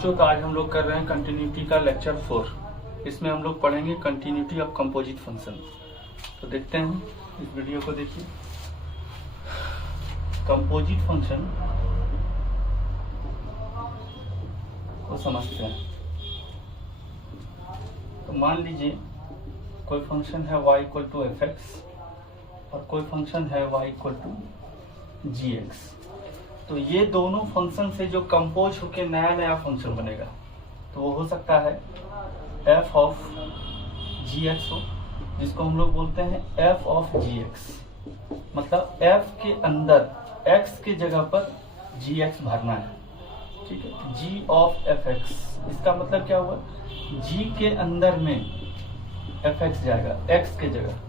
बच्चों का आज हम लोग कर रहे हैं कंटिन्यूटी का लेक्चर 4। इसमें हम लोग पढ़ेंगे कंटिन्यूटी ऑफ कंपोजिट फंक्शन। तो देखते हैं, इस वीडियो को देखिए। कंपोजिट फंक्शन को समझते हैं। तो मान लीजिए कोई फंक्शन है y equal to F X और कोई फंक्शन है y equal to G X. तो ये दोनों फंक्शन से जो कंपोज होके नया नया फंक्शन बनेगा तो वो हो सकता है f ऑफ जी एक्स हो, जिसको हम लोग बोलते हैं f ऑफ जी एक्स। मतलब f के अंदर x के जगह पर जी एक्स भरना है, ठीक है। g ऑफ एफ एक्स, इसका मतलब क्या हुआ, g के अंदर में एफ एक्स जाएगा, x के जगह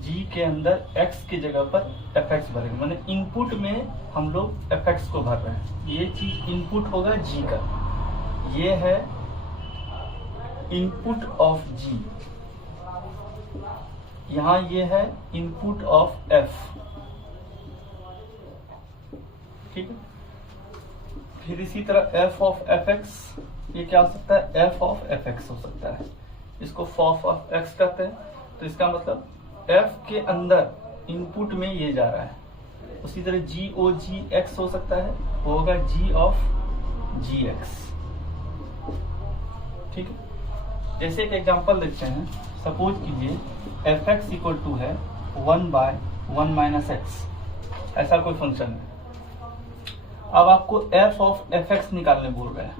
g के अंदर x के जगह पर एफ एक्स भरेंगे। माने इनपुट में हम लोग एफ एक्स को भर रहे हैं। ये चीज इनपुट होगा g का, ये है इनपुट ऑफ g, यहाँ ये है इनपुट ऑफ f, ठीक है। फिर इसी तरह f ऑफ एफ एक्स, ये क्या हो सकता है, f ऑफ एफ एक्स हो सकता है। इसको f ऑफ x कहते हैं। तो इसका मतलब f के अंदर इनपुट में ये जा रहा है। उसी तरह g ओ जी एक्स हो सकता है, वो होगा g ऑफ जी एक्स, ठीक है। जैसे एक एग्जांपल देखते हैं। सपोज कीजिए एफ एक्स इक्वल टू है 1/1 माइनस एक्स, ऐसा कोई फंक्शन है। अब आपको f ऑफ एफ एक्स निकालने बोल रहे हैं।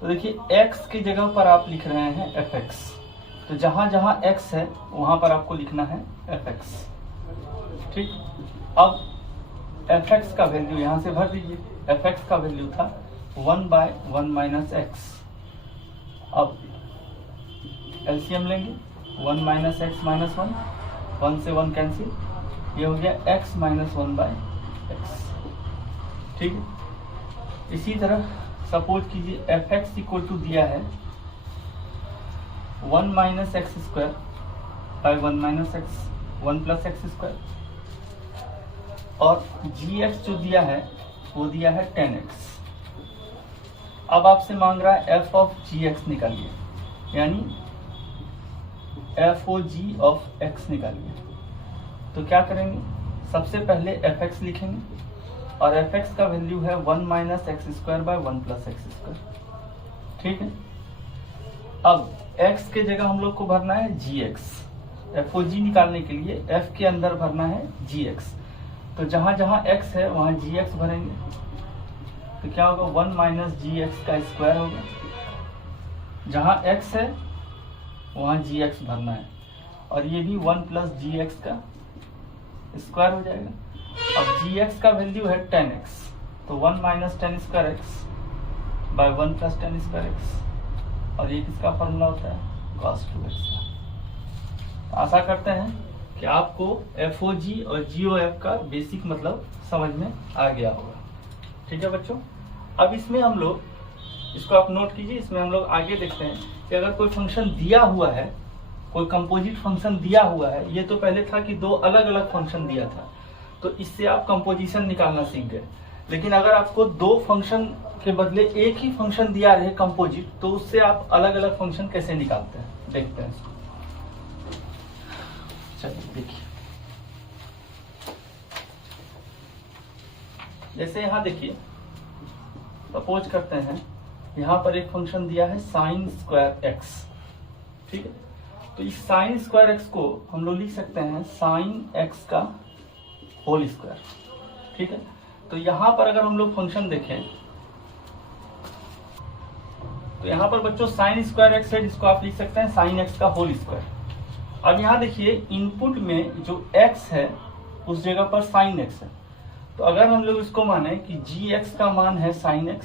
तो देखिए x की जगह पर आप लिख रहे हैं एफ एक्स, तो जहां जहां x है वहां पर आपको लिखना है एफ एक्स, ठीक। अब एफ एक्स का वैल्यू यहां से भर दीजिए। एफ एक्स का वैल्यू था 1/1 माइनस एक्स। अब एलसीएम लेंगे, 1 माइनस एक्स माइनस 1, 1 से 1 कैंसिल, ये हो गया x माइनस 1/x, ठीक है। इसी तरह सपोज कीजिए एफ एक्स इक्वल टू दिया है 1 minus x square by 1 minus x, 1 plus x square, और जी एक्स जो दिया है वो दिया है 10x। अब आपसे मांग रहा है f ऑफ जी एक्स निकालिए, यानी f O ji of x निकालिए। तो क्या करेंगे, सबसे पहले एफ एक्स लिखेंगे और एफ एक्स का वैल्यू है 1 minus x square by 1 plus x square, ठीक है। अब x के जगह हम लोग को भरना है जी एक्स। एफ ओ जी निकालने के लिए f के अंदर भरना है जी एक्स। तो जहां जहां x है वहां जी एक्स भरेंगे। तो क्या होगा, 1 माइनस जी एक्स का स्क्वायर होगा। जहां x है वहां जी एक्स भरना है, और ये भी 1 प्लस जी एक्स का स्क्वायर हो जाएगा। अब जी एक्स का वैल्यू है 10x, तो 1 minus 10 square X by 1 plus 10 square X, और ये किसका फॉर्मूला होता है, cos 2x का। आशा करते हैं कि आपको FOG और GOF का बेसिक मतलब समझ में आ गया होगा, ठीक है बच्चों। अब इसमें हम लोग, इसको आप नोट कीजिए, इसमें हम लोग आगे देखते हैं कि अगर कोई फंक्शन दिया हुआ है, कोई कंपोजिट फंक्शन दिया हुआ है। ये तो पहले था कि दो अलग अलग फंक्शन दिया था, तो इससे आप कंपोजिशन निकालना सीख गए। लेकिन अगर आपको दो फंक्शन के बदले एक ही फंक्शन दिया रहे कंपोजिट, तो उससे आप अलग अलग फंक्शन कैसे निकालते हैं, देखते हैं। चलिए देखिए, जैसे यहां देखिए, सपोज करते हैं यहां पर एक फंक्शन दिया है साइन स्क्वायर एक्स, ठीक है। तो इस साइन स्क्वायर एक्स को हम लोग लिख सकते हैं साइन एक्स का होल स्क्वायर, ठीक है। तो यहां पर अगर हम लोग फंक्शन देखें तो यहां पर बच्चों साइन स्क्वायर एक्स है, जिसको आप लिख सकते हैं साइन एक्स का होल स्क्वायर। अब यहाँ देखिए इनपुट में जो x है उस जगह पर साइन x है। तो अगर हम लोग इसको माने कि जी एक्स का मान है साइन x,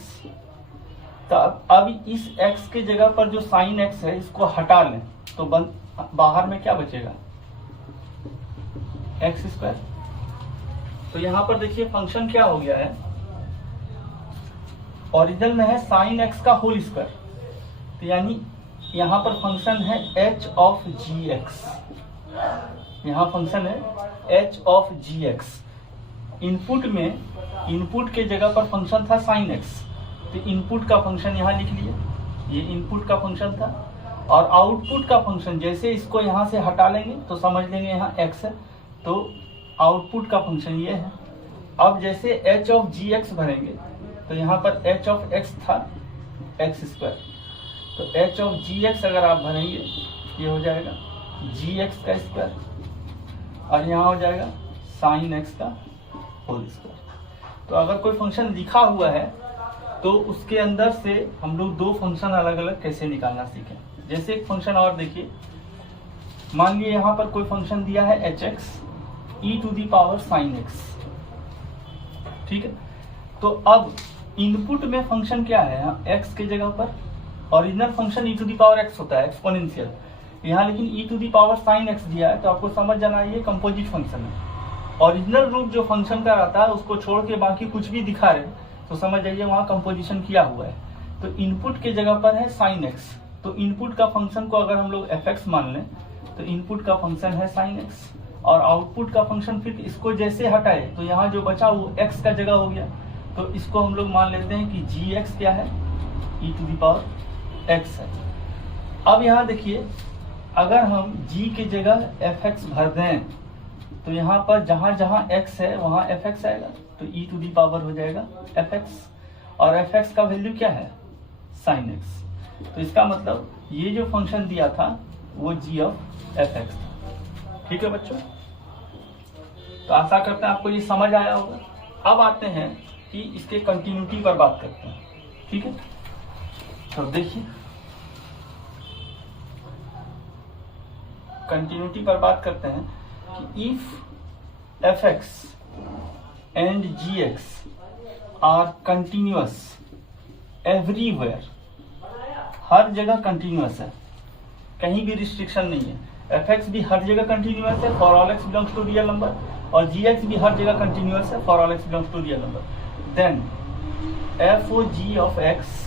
तो अब इस x के जगह पर जो साइन x है इसको हटा लें, तो बाहर में क्या बचेगा, एक्स स्क्वायर। तो यहाँ पर देखिए फंक्शन क्या हो गया है, ओरिजिनल में है साइन x का होल स्क्वायर, तो यानी यहाँ पर फंक्शन है h ऑफ जी एक्स। यहाँ फंक्शन है h of ji X. Input में, इनपुट के जगह पर फंक्शन था साइन x, तो इनपुट का फंक्शन यहाँ लिख लिया, ये इनपुट का फंक्शन था। और आउटपुट का फंक्शन जैसे इसको यहाँ से हटा लेंगे तो समझ लेंगे यहाँ x है, तो आउटपुट का फंक्शन ये है। अब जैसे h ऑफ जी एक्स भरेंगे तो यहाँ पर h ऑफ x था एक्स स्क्वायर, तो h ऑफ जी एक्स अगर आप भरेंगे ये हो जाएगा जी एक्स का स्क्वायर और यहाँ हो जाएगा साइन एक्स का होल स्क्वायर। तो अगर कोई फंक्शन लिखा हुआ है तो उसके अंदर से हम लोग दो फंक्शन अलग अलग कैसे निकालना सीखें। जैसे एक फंक्शन और देखिए, मान लीजिए यहाँ पर कोई फंक्शन दिया है H X E to the power sine X, ठीक है। तो अब इनपुट में फंक्शन क्या है, यहाँ एक्स के जगह पर original function E to the power X होता है एक्सपोनेंशियल, यहाँ लेकिन E to the power sine X दिया है, तो आपको समझ जाना ये कंपोजिट फंक्शन है। ओरिजिनल रूप जो फंक्शन का रहता है उसको छोड़ के बाकी कुछ भी दिखा रहे तो समझ जाइए वहाँ कंपोजिशन किया हुआ है। तो इनपुट के जगह पर है साइन एक्स, तो इनपुट का फंक्शन को अगर हम लोग एफ एक्स मान लें तो इनपुट का फंक्शन है साइन एक्स, और आउटपुट का फंक्शन फिर इसको जैसे हटाए तो यहाँ जो बचा वो एक्स का जगह हो गया, तो इसको हम लोग मान लेते हैं कि जी एक्स क्या है, ई टू दी पावर एक्स है। अब यहाँ देखिए, अगर हम g की जगह एफ एक्स भर दें तो यहाँ पर जहाँ जहाँ x है वहाँ एफ एक्स आएगा, तो e टू दी पावर हो जाएगा एफ एक्स, और एफ एक्स का वैल्यू क्या है साइन एक्स। तो इसका मतलब ये जो फंक्शन दिया था वो g ऑफ एफ एक्स था। ठीक है बच्चों, तो आशा करते हैं आपको ये समझ आया होगा। अब आते हैं कि इसके कंटिन्यूटी पर बात करते हैं, ठीक है। तो देखिए, कंटिन्यूटी पर बात करते हैं कि if F X and G X are continuous everywhere, हर जगह कंटिन्यूअस है, कहीं भी रिस्ट्रिक्शन नहीं है। एफ एक्स भी हर जगह कंटिन्यूअस है for all x belongs to real number, और जी एक्स भी हर जगह कंटिन्यूअस है for all x belongs to real number. Then f O ji of x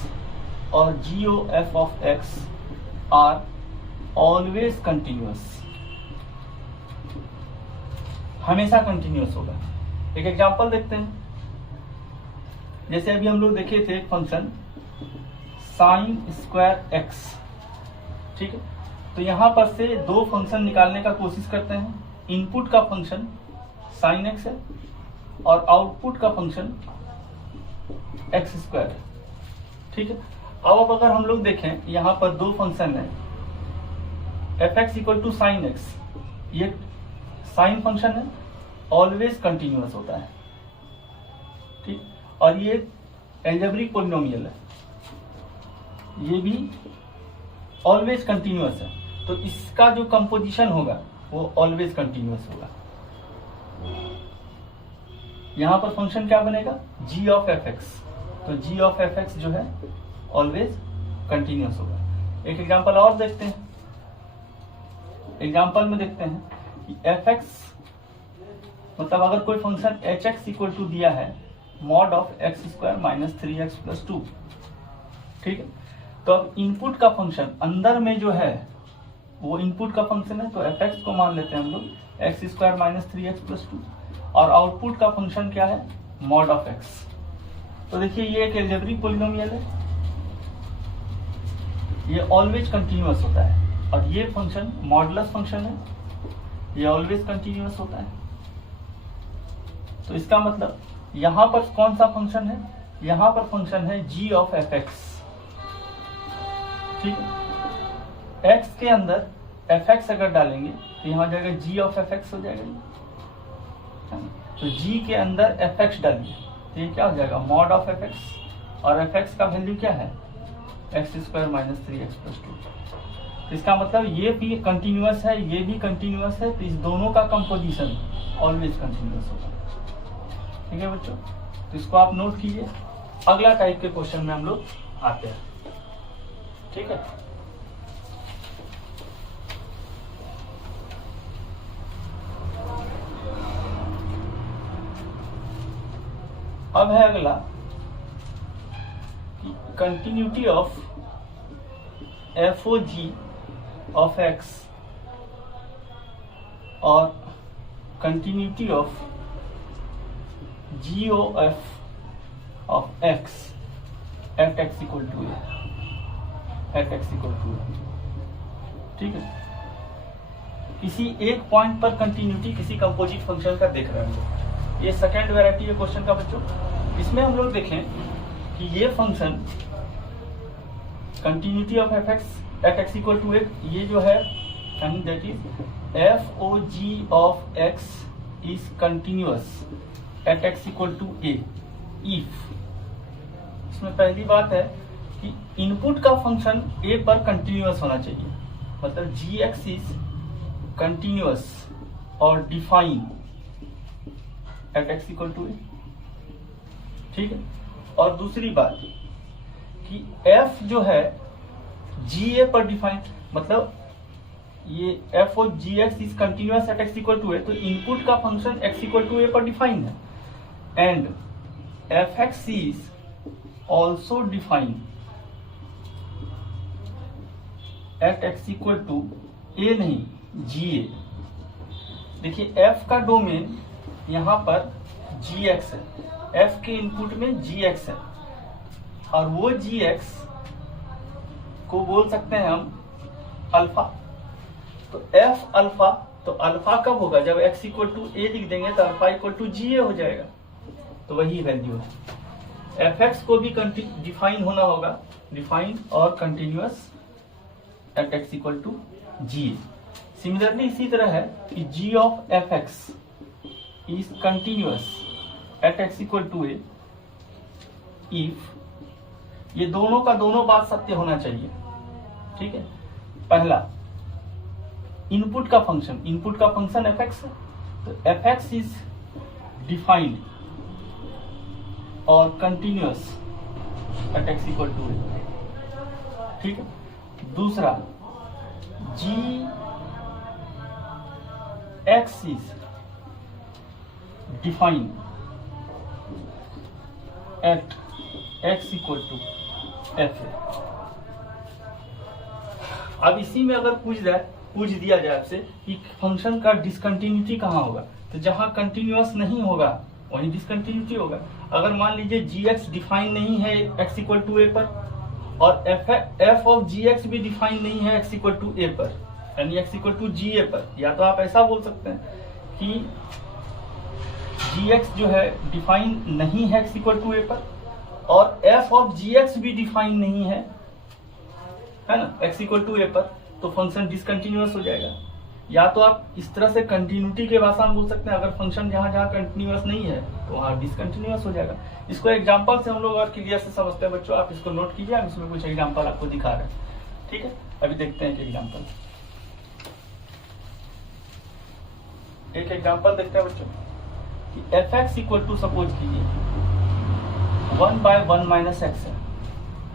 और g o f of x are always continuous, हमेशा continuous होगा। एक example देखते हैं, जैसे अभी हम लोग देखे थे फंक्शन साइन स्क्वायर एक्स, ठीक है। तो यहां पर से दो फंक्शन निकालने का कोशिश करते हैं। इनपुट का फंक्शन साइन एक्स है और आउटपुट का फंक्शन एक्स स्क्वायर है, ठीक है। अब अगर हम लोग देखें यहाँ पर दो फंक्शन है, F X equal to sine X, ये साइन फंक्शन है, ऑलवेज कंटिन्यूअस होता है, ठीक, और ये एल्जेब्रिक पॉलिनोमियल है, ये भी ऑलवेज कंटिन्यूअस है, तो इसका जो कंपोजिशन होगा वो ऑलवेज कंटिन्यूअस होगा। यहां पर फंक्शन क्या बनेगा g ऑफ एफ एक्स, तो g ऑफ एफ एक्स जो है ऑलवेज कंटिन्यूअस होगा। एक एग्जांपल और देखते हैं, एग्जांपल में देखते हैं कि एफ एक्स मतलब अगर कोई function H X equal to दिया है mod of X square minus 3x plus 2, ठीक है। तो अब इनपुट का फंक्शन अंदर में जो है वो इनपुट का फंक्शन है, तो एफ एक्स को मान लेते हैं हम लोग x square minus 3x plus 2, और आउटपुट का फंक्शन क्या है मॉड ऑफ एक्स। तो देखिए ये एक एल्जेब्रिक पॉलिनोमियल है, ये ऑलवेज कंटिन्यूअस होता है, और ये फंक्शन मॉडुलस फंक्शन है, ये ऑलवेज कंटिन्यूअस होता है। तो इसका मतलब यहां पर कौन सा फंक्शन है, यहां पर फंक्शन है g ऑफ एफ एक्स, ठीक है। x के अंदर एफ एक्स अगर डालेंगे तो यहां हो जाएगा g ऑफ एफ एक्स हो जाएगा, तो g के अंदर एफ एक्स डालिए तो ये क्या हो जाएगा मॉड ऑफ एफ एक्स, और एफ एक्स का वैल्यू क्या है x square minus 3x plus 2। इसका मतलब ये भी कंटिन्यूअस है, ये भी कंटिन्यूअस है, तो इस दोनों का कंपोजिशन ऑलवेज कंटिन्यूअस होगा, ठीक है बच्चों। तो इसको आप नोट कीजिए, अगला टाइप के क्वेश्चन में हम लोग आते हैं, ठीक है। अब है अगला continuity of F O ji of x और continuity of g o f of x at x equal to a, at x equal to a. ठीक है, किसी एक पॉइंट पर कंटिन्यूटी किसी कंपोजिट फंक्शन का देख रहे हैं। ये सेकेंड वैरायटी है क्वेश्चन का बच्चों। इसमें हम लोग देखें कि ये function continuity of F x at x equal to a, ये जो है that is f O ji of x is continuous at x equal to A if. इसमें पहली बात है कि इनपुट का फंक्शन ए पर कंटिन्यूअस होना चाहिए, मतलब जी एक्स इज कंटिन्यूअस और define at x equal to a. ठीक है, और दूसरी बात कि f जो है जी ए पर डिफाइन, मतलब ये f of ji x is continuous at x equal to a, तो इनपुट का function x equal to a पर डिफाइन है, and f x is also define at x equal to a, नहीं जी ए। देखिए f का domain यहां पर g x है, f के इनपुट में जी एक्स है, और वो जी एक्स को बोल सकते हैं हम अल्फा। तो f अल्फा, तो अल्फा कब होगा, जब x इक्वल टू ए लिख देंगे तो अल्फा इक्वल टू जी ए हो जाएगा, तो वही वैल्यू है। एफ एक्स को भी डिफाइन होना होगा, डिफाइन और continuous at x equal to G A. Similarly इसी तरह है कि g of F x is continuous at x equal to A if, ये दोनों का दोनों बात सत्य होना चाहिए। ठीक है, पहला इनपुट का फंक्शन एफ एक्स है, तो एफ एक्स इज डिफाइंड और continuous at x equal to a. ठीक है, दूसरा g x is defined at x equal to f a. अब इसी में अगर पूछ दिया जाए आपसे कि फंक्शन का डिसकंटिन्यूटी कहाँ होगा, तो जहां कंटिन्यूअस नहीं होगा वहीं डिसकंटिन्यूटी होगा। अगर मान लीजिए जी एक्स डिफाइन नहीं है एक्स इक्वल टू ए पर, और एफ ऑफ जी एक्स भी डिफाइन नहीं है एक्स इक्वल टू ए पर, यानी एक्स इक्वल टू जी ए पर, या तो आप ऐसा बोल सकते हैं कि जी एक्स जो है डिफाइन नहीं है एक्स इक्वल टू ए पर, और एफ ऑफ जी एक्स भी डिफाइन नहीं है ना एक्स इक्वल टू ए पर, तो फंक्शन डिसकंटिन्यूअस हो जाएगा। या तो आप इस तरह से कंटिन्यूटी के भाषा में बोल सकते हैं, अगर फंक्शन जहां जहां कंटिन्यूअस नहीं है तो वहां डिसकंटिन्यूअस हो जाएगा। इसको एग्जांपल से हम लोग और क्लियर से समझते हैं बच्चों, आप इसको नोट कीजिए, हम इसमें कुछ एग्जांपल आपको दिखा रहे हैं। ठीक है, अभी देखते हैं एग्जांपल। एक एग्जांपल देखते हैं बच्चों कि F X equal to suppose कीजिए 1/1 माइनस एक्स है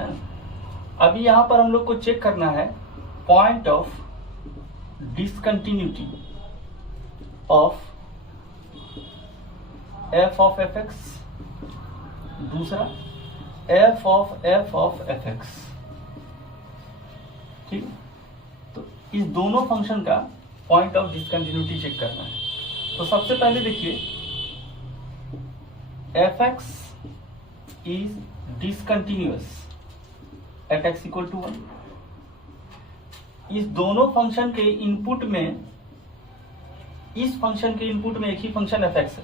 ना। अभी यहां पर हम लोग को चेक करना है point of discontinuity of F of F x, दूसरा एफ ऑफ एफ एक्स। ठीक, तो इस दोनों फंक्शन का पॉइंट ऑफ डिसकंटिन्यूटी चेक करना है। तो सबसे पहले देखिए F x is discontinuous at x equal to 1। इस दोनों फंक्शन के इनपुट में, इस फंक्शन के इनपुट में एक ही फंक्शन एफ एक्स है,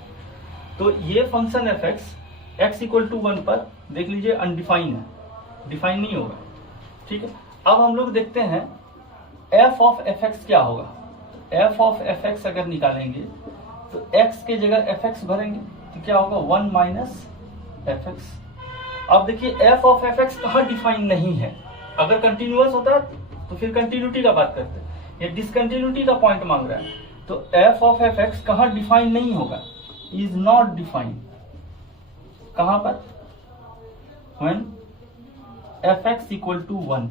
तो ये function F X X equal to 1 पर देख लीजिए अनडिफाइन है, डिफाइन नहीं होगा। ठीक है, अब हम लोग देखते हैं एफ ऑफ एफ एक्स क्या होगा। एफ ऑफ एफ एक्स अगर निकालेंगे तो एक्स के जगह एफ एक्स भरेंगे तो क्या होगा 1 माइनस एफ एक्स। अब देखिए एफ ऑफ एफ एक्स कहाँ डिफाइन नहीं है, अगर कंटिन्यूअस होता तो फिर कंटिन्यूटी का बात करते, ये डिसकंटिन्यूटी का पॉइंट मांग रहा है, तो एफ ऑफ एफ एक्स कहाँ डिफाइन नहीं होगा, इज नॉट डिफाइन। कहां पर, when F X equal to 1,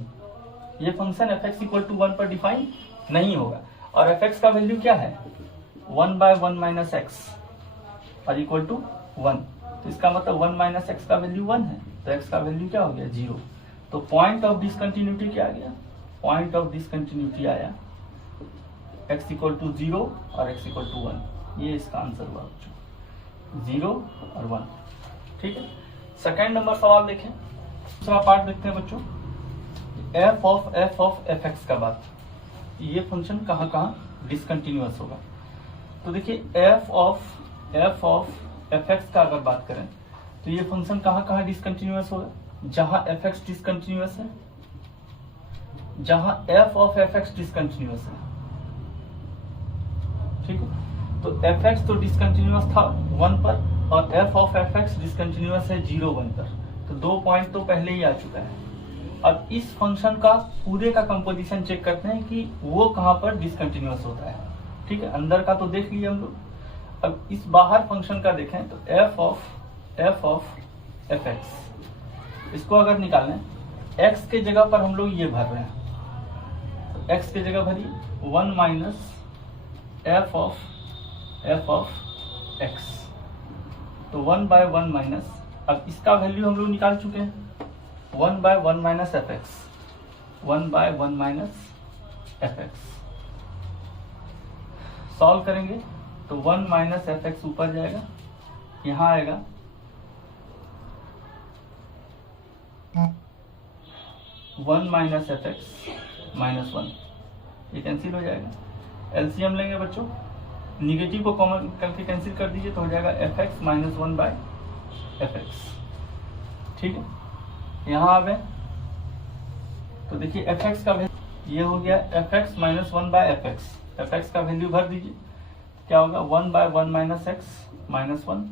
ये function F X equal to 1 पर डिफाइन नहीं होगा, और एफ एक्स का वैल्यू क्या है 1/1 माइनस एक्स और इक्वल टू 1, तो इसका मतलब 1 माइनस एक्स का वैल्यू 1 है, तो एक्स का वैल्यू क्या हो गया 0। तो पॉइंट ऑफ डिसकंटिन्यूटी क्या आ गया, पॉइंट ऑफ डिसकंटिन्यूटी आया x इक्वल टू 0 और x इक्वल टू 1, ये इसका आंसर हुआ 0 और 1। ठीक है, सेकेंड नंबर सवाल देखें। दूसरा पार्ट देखते हैं बच्चों, एफ ऑफ एफ एक्स का बात, ये फंक्शन कहाँ कहाँ डिसकंटिन्यूअस होगा। तो देखिए एफ ऑफ एफ एक्स का अगर बात करें तो ये फंक्शन कहाँ कहाँ डिसकंटिन्यूअस होगा, जहां एफ एक्स डिसकंटिन्यूअस है, जहां F of F x discontinuous है, ठीक है। तो एफ एक्स तो डिसकंटिन्यूअस था 1 पर और F of F x discontinuous है 0 1 पर, तो 2 पॉइंट तो पहले ही आ चुका है। अब इस फंक्शन का पूरे का कंपोजिशन चेक करते हैं कि वो कहां पर डिसकंटिन्यूअस होता है, ठीक है। अंदर का तो देख लिए हम लोग, अब इस बाहर फंक्शन का देखें तो एफ ऑफ एफ एक्स, इसको अगर निकालें x के जगह पर हम लोग ये भर रहे हैं, तो x के जगह भरिए 1 माइनस एफ ऑफ x, तो 1 बाय 1 माइनस, अब इसका वैल्यू हम लोग निकाल चुके हैं 1 by 1 minus F X, 1 by 1 minus F X. Solve करेंगे तो 1 माइनस एफ एक्स ऊपर जाएगा, यहां आएगा 1 माइनस एफ एक्स माइनस 1, ये कैंसिल हो जाएगा। एलसीएम लेंगे बच्चों, निगेटिव को कॉमन करके कैंसिल कर दीजिए तो हो जाएगा F x minus 1 by F X, ठीक है। यहाँ आ गए तो देखिए एफ एक्स का वैल्यू ये हो गया f x minus 1 by F x, f x का वैल्यू भर दीजिए, क्या होगा 1 by 1 minus x minus 1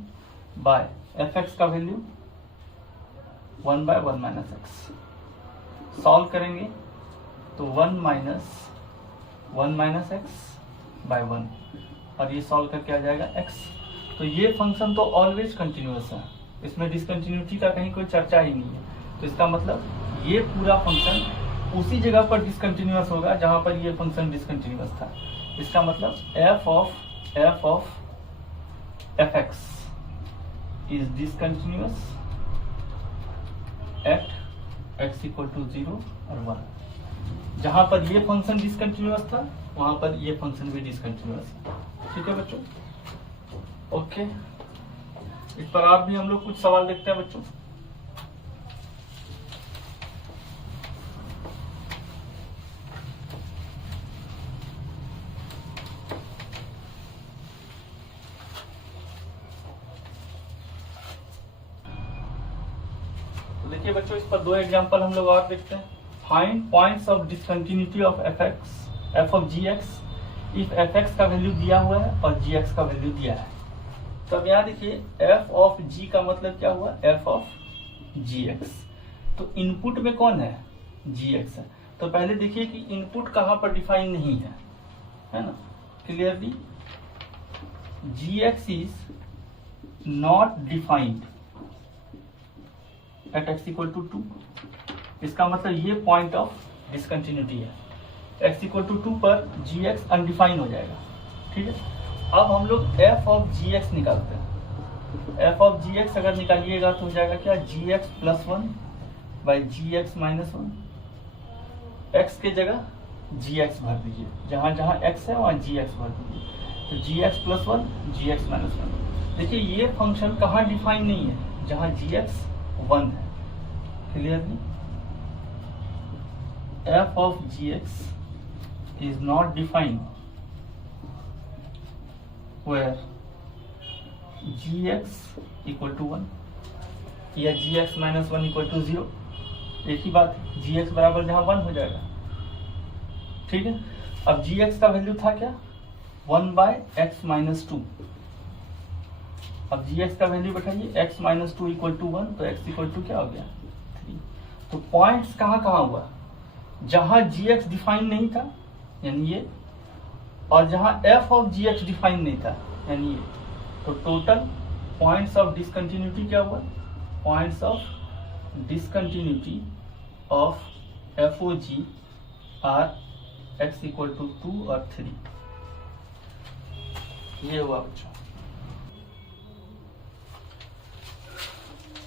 by F x का value 1 by 1 minus x. Solve करेंगे तो 1 माइनस एक्स बाय 1, और ये सॉल्व करके आ जाएगा x। तो ये फंक्शन तो ऑलवेज कंटिन्यूअस है, इसमें डिसकंटिन्यूटी का कहीं कोई चर्चा ही नहीं है। तो इसका मतलब ये पूरा फंक्शन उसी जगह पर डिसकंटिन्यूअस होगा जहां पर ये फंक्शन डिसकंटिन्यूअस था। इसका मतलब F of F x is discontinuous at x equal to 0 और 1। जहां पर ये फंक्शन डिसकंटिन्यूअस था वहां पर ये फंक्शन भी डिसकंटिन्यूअस है, ठीक है बच्चों। ओके, इस पर आप भी हम लोग कुछ सवाल देखते हैं बच्चों। देखिए बच्चों, इस पर 2 एग्जांपल हम लोग और देखते हैं। Find points of discontinuity of F of ji X if F x का वैल्यू दिया हुआ है और जी एक्स का वैल्यू दिया है। तो अब यहाँ देखिए एफ ऑफ जी का मतलब क्या हुआ, एफ ऑफ जी एक्स। तो इनपुट में कौन है, जी एक्स है। तो पहले देखिए कि इनपुट कहाँ पर डिफाइन नहीं है ना, clearly G x is not defined at x equal to 2। इसका मतलब ये पॉइंट ऑफ डिसकंटिन्यूटी है, x इक्वल टू 2 पर gx अनडिफाइन हो जाएगा, ठीक है। अब हम लोग f ऑफ gx निकालते हैं। f ऑफ gx अगर निकालिएगा तो हो जाएगा क्या, gx plus 1 by gx minus 1। x के जगह gx भर दीजिए, जहां जहां x है वहां gx भर दीजिए, तो gx प्लस 1 gx माइनस 1। देखिए ये फंक्शन कहाँ डिफाइन नहीं है, जहां gx 1 है, clearly f of gx is not defined where gx equal to 1 या gx minus 1 equal to 0। एक ही बात, gx बराबर जहां 1 हो जाएगा, ठीक है। अब gx का वैल्यू था क्या, 1 बाय x माइनस 2। अब gx का वैल्यू बैठाइए, x माइनस 2 इक्वल टू 1, तो x इक्वल टू क्या हो गया 3। तो पॉइंट्स कहाँ कहाँ हुआ, जहां gx डिफाइन नहीं था यानी ये, और जहां f ऑफ gx डिफाइन नहीं था यानी ये। तो टोटल पॉइंट्स ऑफ डिसकंटिन्यूटी क्या हुआ, points of discontinuity of F O G are x equal to 2 और 3। ये हुआ बच्चों।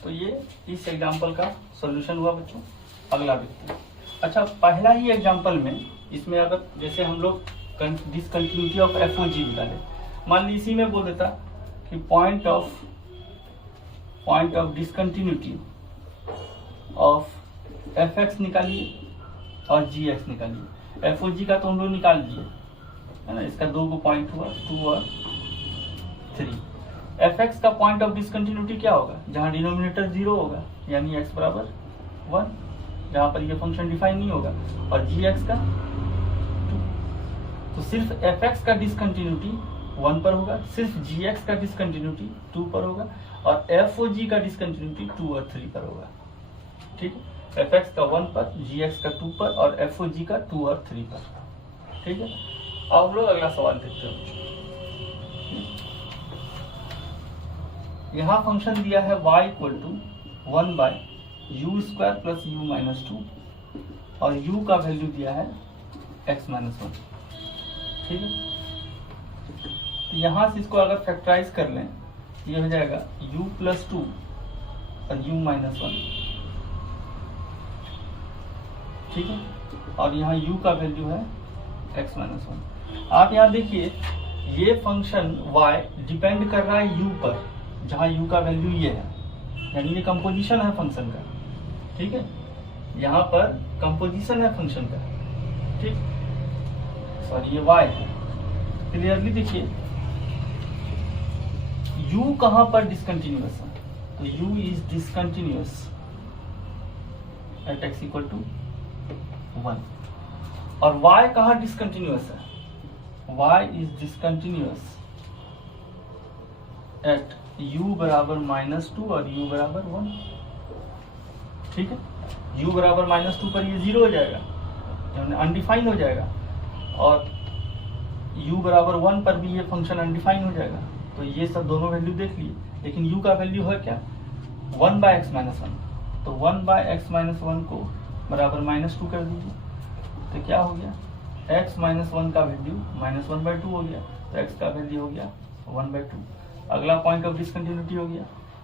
तो ये इस एग्जाम्पल का सॉल्यूशन हुआ बच्चों। अगला देखते हैं। अच्छा, पहला ही एग्जाम्पल में इसमें अगर जैसे हम लोग डिसकंटिन्यूटी ऑफ एफ ओ जी निकाले, मान ली इसी में बोल देता कि point of discontinuity of F x निकालिए और जी एक्स निकालिए। एफ ओ जी का तो हम लोग निकाल लिए है ना, इसका 2 पॉइंट हुआ 2 और 3। एफ एक्स का पॉइंट ऑफ डिसकंटिन्यूटी क्या होगा, जहां डिनोमिनेटर 0 होगा यानी एक्स बराबर 1, जहां पर ये फंक्शन डिफाइन नहीं होगा, और जी एक्स का 2। तो सिर्फ एफ एक्स का डिसकंटिन्यूटी 1 पर होगा, सिर्फ जी एक्स का डिसकंटिन्यूटी 2 पर होगा, और एफ ओ जी का डिसकंटिन्यूटी 2 और 3 पर होगा। ठीक है, एफ एक्स का 1 पर, जी एक्स का 2 पर, और एफ ओ जी का 2 और 3 पर। ठीक है, अब लोग अगला सवाल देखते हैं। यहाँ फंक्शन दिया है y equal to 1/u² plus u-2 और u का वैल्यू दिया है x-1। ठीक है, तो यहाँ से इसको अगर फैक्टराइज कर लें ये हो जाएगा u+2 और u-1। ठीक है, और यहाँ u का वैल्यू है x-1। आप यहाँ देखिए ये फंक्शन y डिपेंड कर रहा है u पर, जहाँ u का वैल्यू ये है, यानी ये कंपोजिशन है फंक्शन का। ठीक है, यहाँ पर कंपोजिशन है फंक्शन का। ठीक, सॉरी ये y है। क्लियरली देखिए u कहाँ पर डिसकंटिन्यूअस है, तो u is discontinuous at x equal to 1, और y कहाँ डिसकंटिन्यूअस है, y is discontinuous at u बराबर -2 और u बराबर 1। ठीक है, u बराबर -2 पर ये 0 हो जाएगा, अनडिफाइन हो जाएगा, और u बराबर 1 पर भी ये फंक्शन अनडिफाइन हो जाएगा। तो ये सब दोनों वैल्यू देख लिए, लेकिन u का वैल्यू है क्या 1/x-1, तो 1/x-1 को बराबर -2 कर दीजिए, तो क्या हो गया x-1 का वैल्यू -1/2 हो गया, तो x का वैल्यू हो गया 1/2। अगला पॉइंट ऑफ डिसकंटिन्यूटी हो गया,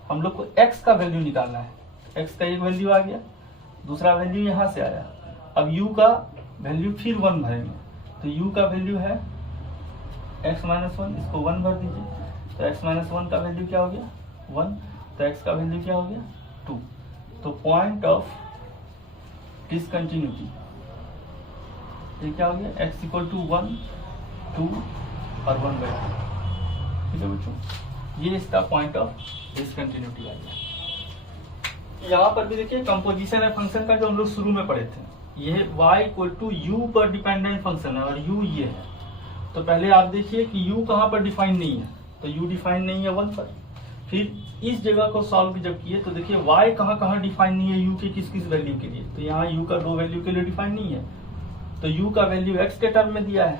हम लोग को x का वैल्यू निकालना है। x का एक वैल्यू आ गया, दूसरा वैल्यू यहाँ से आया, अब u का वैल्यू फिर 1 भरेंगे, तो u का वैल्यू है x-1, इसको 1 भर दीजिए, तो x-1 का वैल्यू क्या हो गया 1, तो x का वैल्यू क्या हो गया 2। तो पॉइंट ऑफ डिसकंटिन्यूटी ये क्या हो गया x इक्वल टू 1, 2 और 1/2। ठीक है बच्चों, ये इसका पॉइंट ऑफ डिसकंटिन्यूटी आ गया। यहाँ पर भी देखिए कंपोजिशन है फंक्शन का, जो हम लोग शुरू में पढ़े थे, ये y इक्वल टू u पर डिपेंडेंट फंक्शन है और u ये है। तो पहले आप देखिए कि u कहाँ पर डिफाइन नहीं है, तो u डिफाइन नहीं है 1 पर। फिर इस जगह को सॉल्व जब किए तो देखिए y कहाँ कहाँ डिफाइन नहीं है u के किस किस वैल्यू के लिए, तो यहाँ u का 2 वैल्यू के लिए डिफाइन नहीं है, तो u का वैल्यू x के टर्म में दिया है,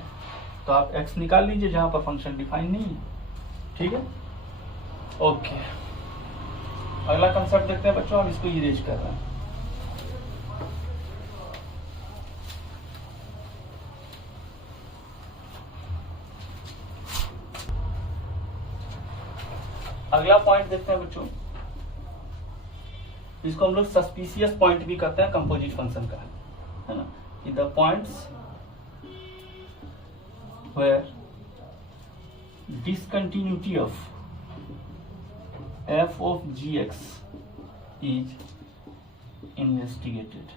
तो आप x निकाल लीजिए जहाँ पर फंक्शन डिफाइन नहीं है। ठीक है, ओके, अगला कंसेप्ट देखते हैं बच्चों, हम इसको इरेज कर रहे हैं। अगला पॉइंट देखते हैं बच्चों, इसको हम लोग सस्पिशियस पॉइंट भी कहते हैं कंपोजिट फंक्शन का, है ना, कि the points where discontinuity of f of gx is investigated।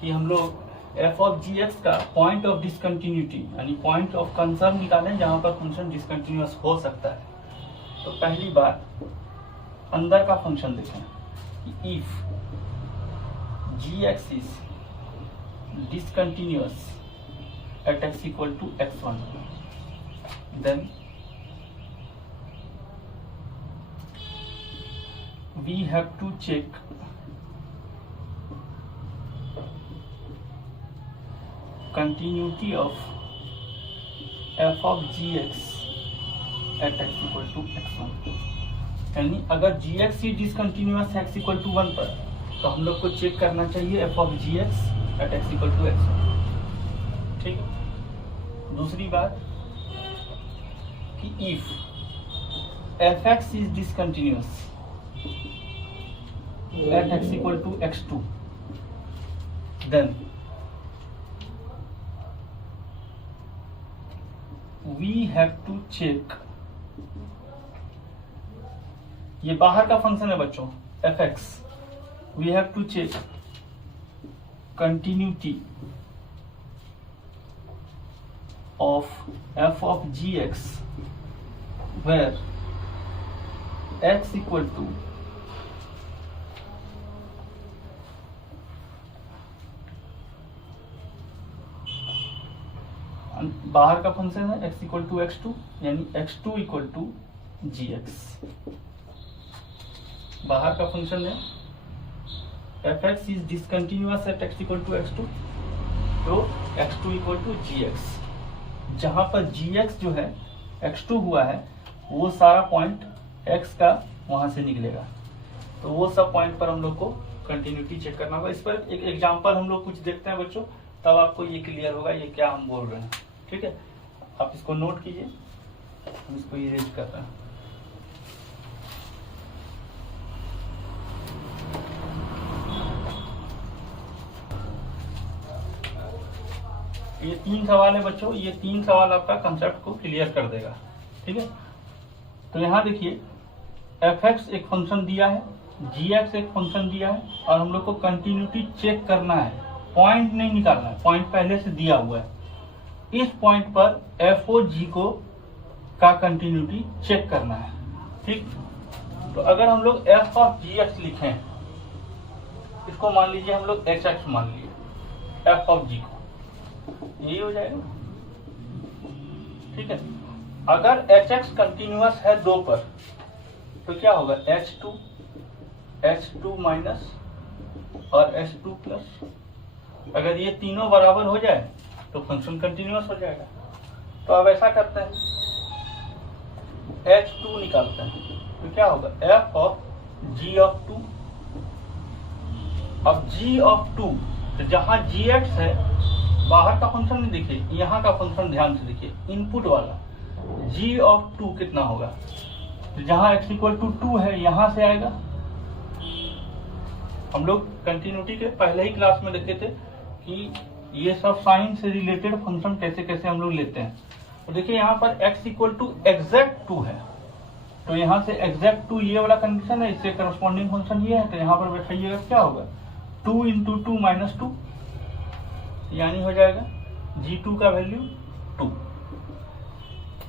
कि हम लोग f of gx का पॉइंट ऑफ डिसकंटिन्यूटी यानी पॉइंट ऑफ कंसर्न निकालें जहां पर फंक्शन डिसकंटिन्यूअस हो सकता है। तो पहली बात अंदर का फंक्शन देखें कि if gx is discontinuous at x equal to x1, then we have to check continuity of f of gx at x equal to x1। यानी अगर gx ही डिसकंटिन्यूअस है x equal to 1 पर, तो हम लोग को चेक करना चाहिए f of gx at x equal to x1। ठीक है, दूसरी बात कि if fx is discontinuous at x equal to x2, then we have to check ये बाहर का फंक्शन है बच्चों F X, we have to check continuity of F of ji X where X equal to बाहर का function है x equal to X two, यानी x2 equal to G x. बाहर का फंक्शन है F x is discontinuous at x equal to X two, तो x2 equal to G x. जहां पर जी एक्स जो है x2 हुआ है वो सारा पॉइंट x का वहां से निकलेगा, तो वो सब पॉइंट पर हम लोग को कंटिन्यूटी चेक करना होगा। इस पर एक एग्जांपल हम लोग कुछ देखते हैं बच्चों, तब आपको ये क्लियर होगा ये क्या हम बोल रहे हैं। ठीक है, आप इसको नोट कीजिए, हम इसको इरेज कर रहे हैं। ये 3 सवाल है बच्चों, ये 3 सवाल आपका कंसेप्ट को क्लियर कर देगा। ठीक है, तो यहाँ देखिए एफ एक्स एक फंक्शन दिया है, जी एक्स एक फंक्शन दिया है, और हम लोग को कंटिन्यूटी चेक करना है, पॉइंट नहीं निकालना है, पॉइंट पहले से दिया हुआ है। इस पॉइंट पर एफ ओ जी को का कंटिन्यूटी चेक करना है। ठीक, तो अगर हम लोग एफ ऑफ जी एक्स लिखें, इसको मान लीजिए हम लोग एच एक्स मान लिए एफ ऑफ जी को, यही हो जाएगा। ठीक है, अगर एच एक्स कंटिन्यूअस है 2 पर तो क्या होगा H2 माइनस और H2 प्लस। अगर ये तीनों बराबर हो जाए तो फंक्शन कंटिन्यूअस हो जाएगा। तो अब ऐसा करते हैं H2 निकालते हैं, तो क्या होगा f ऑफ g ऑफ 2। अब g ऑफ 2, तो जहां gx है बाहर का फंक्शन नहीं देखिए, यहाँ का फंक्शन ध्यान से देखिए, इनपुट वाला g ऑफ 2 कितना होगा, तो जहां x इक्वल टू 2 है यहां से आएगा। हम लोग कंटिन्यूटी के पहले ही क्लास में देखे थे कि ये सब साइन से रिलेटेड फंक्शन कैसे कैसे हम लोग लेते हैं। तो देखिए यहाँ पर x इक्वल टू एग्जैक्ट 2 है, तो यहाँ से एग्जैक्ट 2 ये वाला कंडीशन है, इससे करस्पॉन्डिंग फंक्शन ये है, तो यहाँ पर बैठाइएगा क्या होगा 2 इंटू 2 माइनस 2, यानी हो जाएगा g2 का वैल्यू 2।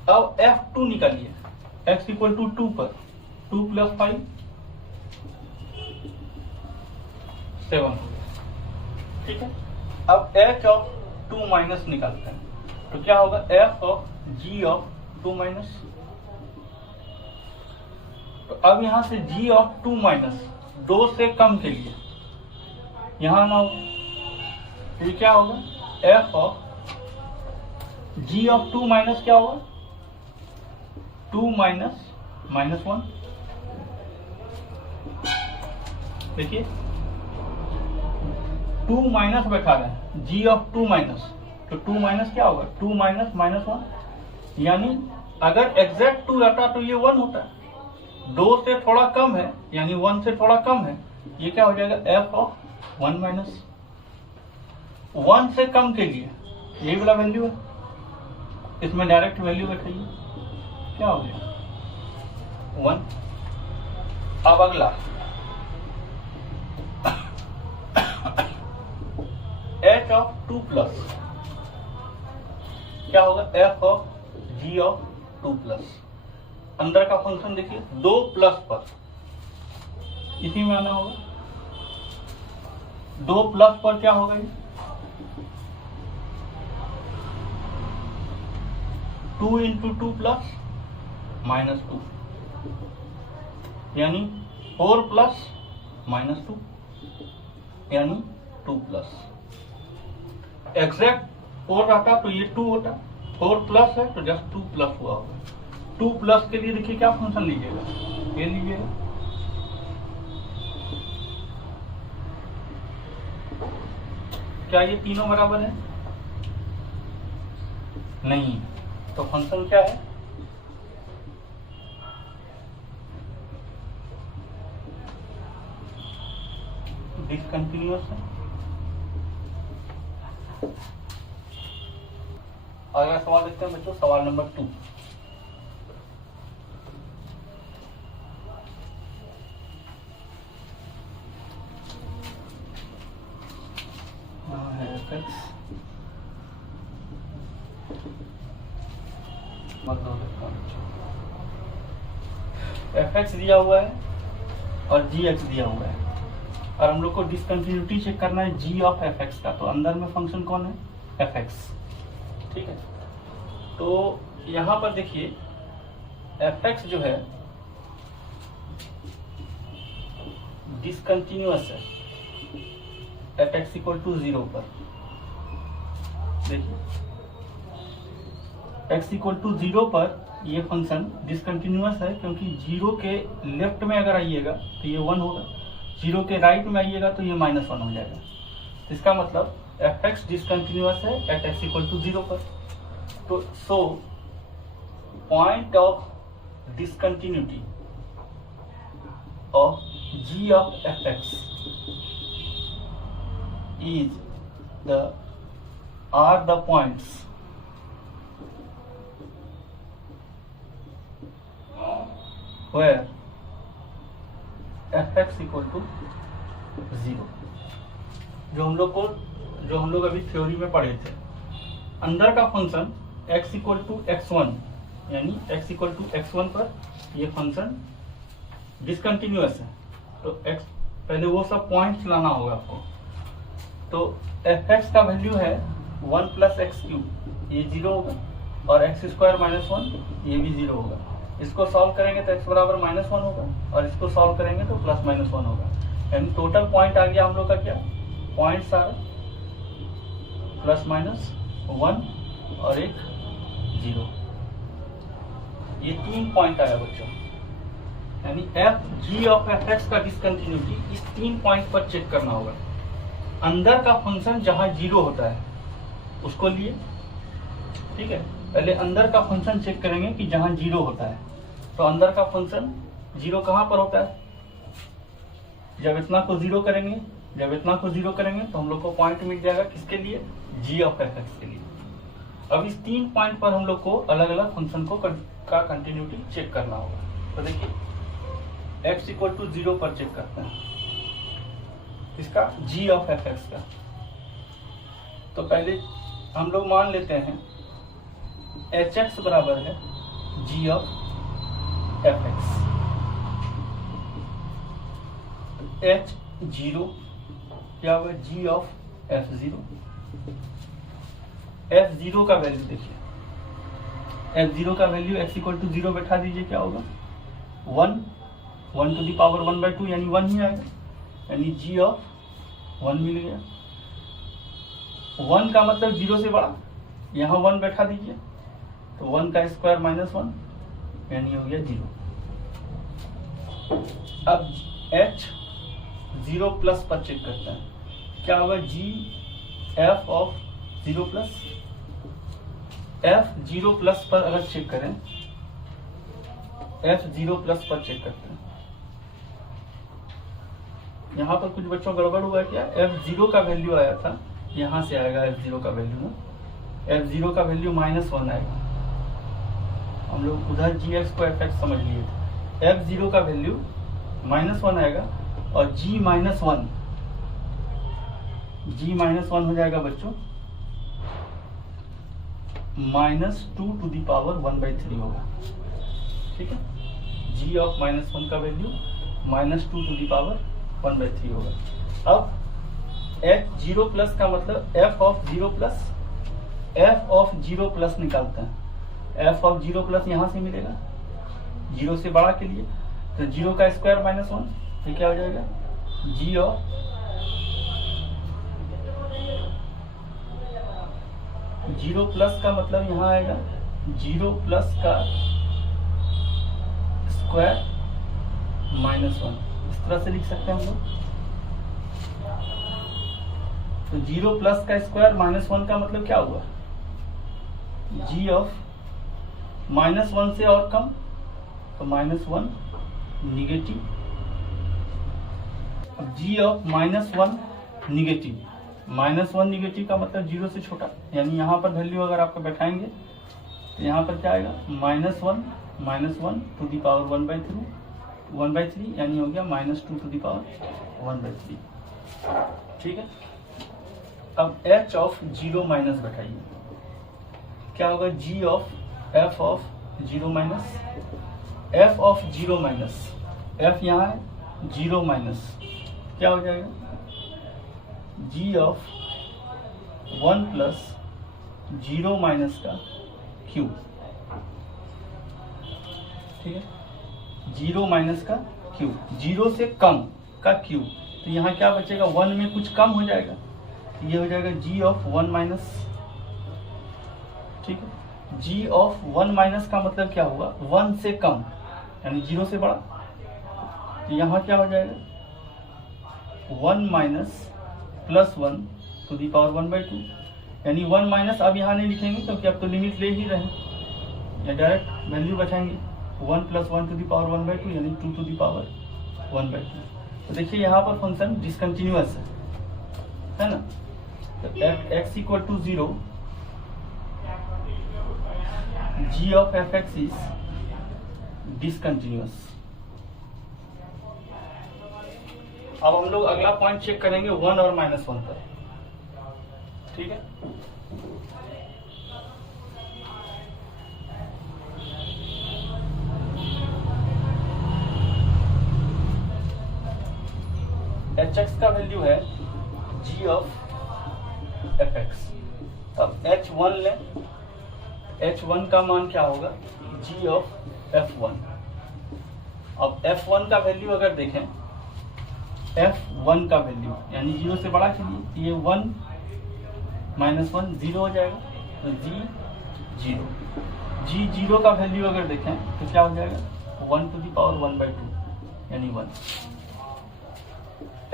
अब f2 निकालिए, x इक्वल टू 2 पर 2 प्लस 5 7। ठीक है, अब h ऑफ 2 माइनस निकालते हैं, तो क्या होगा f of g of 2 minus. तो अब यहां से g ऑफ 2 माइनस 2 से कम के लिए यहां ना हो, तो क्या होगा f of g of 2 minus क्या होगा 2 माइनस माइनस 1। देखिए 2 माइनस बैठा रहे हैं, g ऑफ 2 माइनस, तो 2 माइनस क्या होगा 2 माइनस माइनस 1, यानी अगर एग्जैक्ट 2 रहता तो ये 1 होता, 2 से थोड़ा कम है यानी 1 से थोड़ा कम है, ये क्या हो जाएगा f ऑफ 1 माइनस। 1 से कम के लिए यही वाला वैल्यू है, इसमें डायरेक्ट वैल्यू बैठाइए, क्या हो गया 1। अब अगला h ऑफ 2 प्लस क्या होगा f of g of 2 plus. अंदर का फंक्शन देखिए 2 प्लस पर इसी में आना होगा, 2 प्लस पर क्या होगा ये 2 इंटू 2 प्लस माइनस 2, यानी 4 प्लस माइनस 2 यानी 2 प्लस। एग्जैक्ट 4 रहता तो ये 2 होता, 4 प्लस है तो जस्ट 2 प्लस हुआ होगा। 2 प्लस के लिए देखिए क्या फंक्शन लीजिएगा, ये लीजिएगा, क्या ये तीनों बराबर है नहीं, तो फंक्शन क्या है डिसकंटिन्यूअस है। अगला सवाल देखते हैं बच्चों, सवाल नंबर 2। एक्स एफ एक्स दिया हुआ है और जी एक्स दिया हुआ है, और हम लोग को डिसकंटिन्यूटी चेक करना है जी ऑफ एफ एक्स का। तो अंदर में फंक्शन कौन है? F X. ठीक है, तो यहां पर देखिए एफ एक्स जो है डिसकंटिन्यूअस है एफ एक्स इक्वल टू 0 पर। देखिए एक्स इक्वल टू 0 पर ये फंक्शन डिसकंटिन्यूअस है, क्योंकि 0 के लेफ्ट में अगर आइएगा तो ये 1 होगा, 0 के राइट में आइएगा तो ये -1 हो जाएगा। तो इसका मतलब एफ एक्स डिसकंटिन्यूअस है एट एक्स इक्वल टू 0 पर। तो so point of discontinuity of g of fx are the points where fx equal to 0। जो हम लोग अभी थ्योरी में पढ़े थे, अंदर का function x equal to x1 यानी x इक्वल टू x1 पर ये फंक्शन डिसकंटिन्यूअस है। तो x पहले वो सब पॉइंट्स लाना होगा आपको। तो एफ एक्स का वैल्यू है 1 प्लस एक्स क्यूब, ये 0 होगा, और एक्स स्क्वायर -1 ये भी 0 होगा। इसको सॉल्व करेंगे तो x बराबर -1 होगा, और इसको सॉल्व करेंगे तो +-1 होगा। यानी टोटल पॉइंट आ गया हम लोग का क्या? पॉइंट्स आ +-1 और एक 0। ये 3 पॉइंट आया बच्चों। यानी F G of F x का डिसकंटिन्यूटी इस 3 पॉइंट पर चेक करना होगा। अंदर का फंक्शन जहां 0 होता है उसको लिए, ठीक है, पहले अंदर का फंक्शन चेक करेंगे कि जहां 0 होता है। तो अंदर का फंक्शन 0 कहां पर होता है? जब इतना को 0 करेंगे, तो हम लोग को पॉइंट मिल जाएगा किसके लिए? जी ऑफ एफ एक्स के लिए। अब इस 3 पॉइंट पर हम लोग को अलग अलग फंक्शन को का कंटिन्यूटी चेक करना होगा। तो देखिए x इक्वल टू 0 पर चेक करते हैं इसका g ऑफ एफ एक्स का। तो पहले हम लोग मान लेते हैं एच एक्स बराबर है g of F x. h0 क्या हुआ? g of f0। f0 का वैल्यू देखिए, f0 का वैल्यू x इक्वल टू 0 बैठा दीजिए, क्या होगा? 1 टू दी पावर 1/2 यानी 1 ही आएगा, यानी g ऑफ 1 मिल गया। 1 का मतलब 0 से बड़ा, यहाँ 1 बैठा दीजिए, तो 1 का स्क्वायर -1 यानी हो गया 0। अब h0 प्लस पर चेक करते हैं, क्या होगा? g f of 0 plus. f0 plus पर अगर चेक करें, f0 प्लस पर चेक करते हैं, यहाँ पर कुछ बच्चों गड़बड़ हुआ क्या? f0 का वैल्यू आया था, यहाँ से आएगा f0 का वैल्यू ना, f0 का वैल्यू -1 आएगा। हम लोग उधर gx को fx समझ लिए थे। f0 का वैल्यू -1 आएगा, और g -1 हो जाएगा बच्चों -2 टू दी पावर 1/3 होगा। ठीक है, g ऑफ -1 का वैल्यू -2 टू दी पावर 1/3 होगा। अब f0 प्लस का मतलब f ऑफ 0 प्लस निकालते हैं। f ऑफ 0 प्लस यहाँ से मिलेगा 0 से बड़ा के लिए, तो 0 का स्क्वायर -1, ये क्या हो जाएगा? g ऑफ 0 प्लस का मतलब यहाँ आएगा 0 प्लस का स्क्वायर -1, इस तरह से लिख सकते हैं हम लोग। तो 0 प्लस का स्क्वायर -1 का मतलब क्या हुआ? g ऑफ -1 से और कम, तो -1 निगेटिव। अब g ऑफ -1 निगेटिव, -1 निगेटिव का मतलब 0 से छोटा, यानी यहाँ पर वैल्यू अगर आपको बैठाएंगे तो यहाँ पर क्या आएगा? -1 टू दी पावर 1/3 यानी हो गया -2 टू दी पावर 1/3। ठीक है, अब एच ऑफ जीरो माइनस बैठाइए, क्या होगा, g of F of zero minus, f of zero minus, f यहाँ है जीरो माइनस, क्या हो जाएगा, g of one plus zero minus का क्यूब, ठीक है, जीरो माइनस का क्यूब, जीरो से कम का क्यूब, तो यहाँ क्या बचेगा, वन में कुछ कम हो जाएगा, ये हो जाएगा जी ऑफ वन माइनस, ठीक है, जी ऑफ वन माइनस का मतलब क्या हुआ, वन से कम यानी जीरो से बड़ा, तो यहाँ क्या हो जाएगा, one minus plus one to the power one by two, यानी वन माइनस अब यहाँ नहीं लिखेंगे क्योंकि अब तो लिमिट ले ही रहे हैं, या डायरेक्ट वैल्यू बैठाएंगे, one plus one to the power one by two यानी two to the power one by two. तो देखिए यहाँ पर फंक्शन डिसकंटिन्यूअस है ना, तो x equal to zero, g of F x is discontinuous. अब हम लोग अगला पॉइंट चेक करेंगे वन और माइनस वन पर, ठीक है। एच एक्स का वैल्यू है जी ऑफ एफ एक्स, अब एच वन लें, एच वन का मान क्या होगा, जी ऑफ एफ वन। अब एफ वन का वैल्यू अगर देखें, एफ वन का वैल्यू यानी जीरो से बड़ा के लिए ये वन माइनस वन जीरो हो जाएगा, तो जी जीरो, जी जीरो का वैल्यू अगर देखें तो क्या हो जाएगा, one to the power one by two यानी वन।